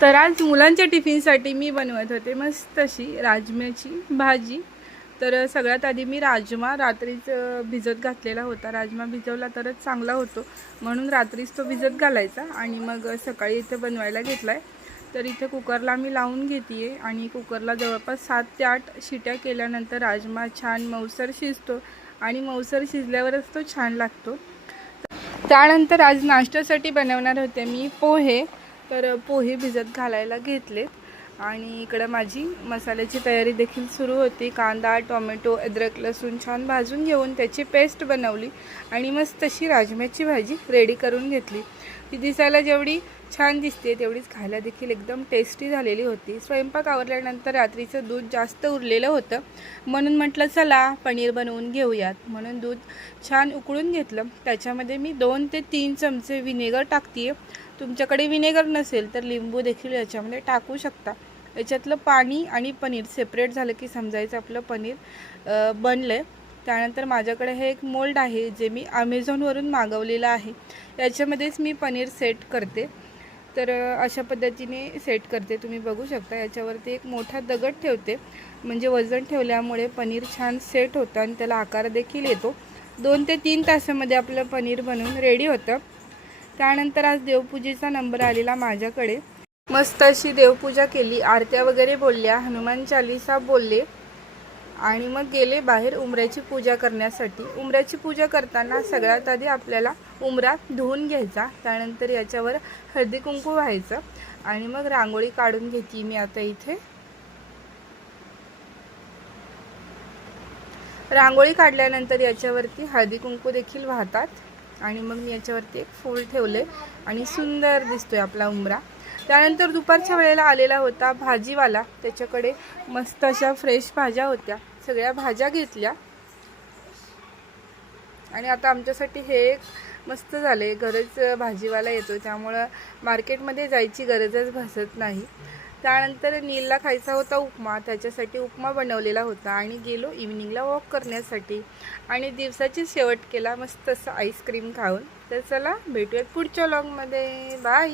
तर आज मुलांच्या टिफिनसाठी मी बनवत होते मस्त अशी राजम्याची भाजी। तर सगळ्यात आधी मी राजमा रात्रीच भिजत घातलेला होता। राजमा भिजवला तरच चांगला होतो, म्हणून रात्रीच तो भिजत घालायचा आणि मग सकाळी इथे बनवायला घेतलाय। तर इथे कुकरला मी लावून घेतेय आणि कुकरला जवळपास 7 ते 8 शिट्या केल्यानंतर राजमा छान मऊसर शिजतो आणि मऊसर शिजल्यावरच तो छान लागतो। त्यानंतर आज नाश्त्यासाठी बनवणार होते मी पोहे। तर पोहे भिजत घालायला घेतलेत आणि इकडे माझी मसाल्याची तयारी देखील सुरू होती। कांदा, टोमॅटो, अद्रक, लसूण छान भाजून घेऊन त्याची पेस्ट बनवली आणि मस्त अशी राजम्याची भाजी रेडी करून घेतली। ती दिसायला जेवढी छान दिसते तेवढीच खायला देखील एकदम टेस्टी झालेली होती। स्वयंपाक आवरल्यानंतर रात्रीचं दूध जास्त उरलेलं होतं, म्हणून म्हटलं चला पनीर बनवून घेऊयात। म्हणून दूध छान उकळून घेतलं। त्याच्यामध्ये मी 2 ते 3 चमचे विनेगर टाकते। तुमच्याकडे विनेगर नसेल तर लिंबू देखील याच्यामध्ये टाकू शकता। याच्यातलं पाणी आणि पनीर सेपरेट झालं की समजायचं आपलं पनीर बनलंय। त्यानंतर माझ्याकडे हे एक मोल्ड आहे जे मी अमेझॉनवरून मागवलेलं आहे। याच्यामध्येच मी पनीर सेट करते। तर अशा पद्धतीने सेट करते, तुम्ही बघू शकता। याच्यावरती एक मोठा दगड ठेवते, म्हणजे वजन ठेवल्यामुळे पनीर छान सेट होतं आणि त्याला आकार देखील येतो। 2 ते 3 तासामध्ये आपलं पनीर बनवून रेडी होतं। त्यानंतर आज देवपूजेचा नंबर आलेला माझ्याकडे। मस्त अशी देवपूजा केली, आरत्या वगैरे बोलल्या, हनुमान चालीसा बोलले आणि मग गेले बाहेर उंबऱ्याची पूजा करण्यासाठी। उंबऱ्याची पूजा करताना सगळ्यात आधी आपल्याला उंबरा धुवून घ्यायचा, त्यानंतर याच्यावर हळदी कुंकू व्हायचं आणि मग रांगोळी काढून घेतली मी आता इथे। रांगोळी काढल्यानंतर याच्यावरती हळदी कुंकू देखील वाहतात आणि मग मी याच्यावरती एक फूल ठेवले आणि सुंदर दिसतोय आपला उंबरा। त्यानंतर दुपारच्या वेळेला आलेला होता भाजीवाला, त्याच्याकडे मस्त अशा फ्रेश भाज्या होत्या, सगळ्या भाज्या घेतल्या आणि आता आमच्यासाठी हे एक मस्त झाले। गरज भाजीवाला येतो त्यामुळे मार्केटमध्ये जायची गरजच भासत नाही। त्यानंतर नीलला खायचा होता उपमा, त्याच्यासाठी उपमा बनवलेला होता आणि गेलो इव्हिनिंगला वॉक करण्यासाठी आणि दिवसाची शेवट केला मस्त असं आईस्क्रीम खाऊन। तर चला भेटूयात पुढच्या व्लॉगमध्ये, बाय।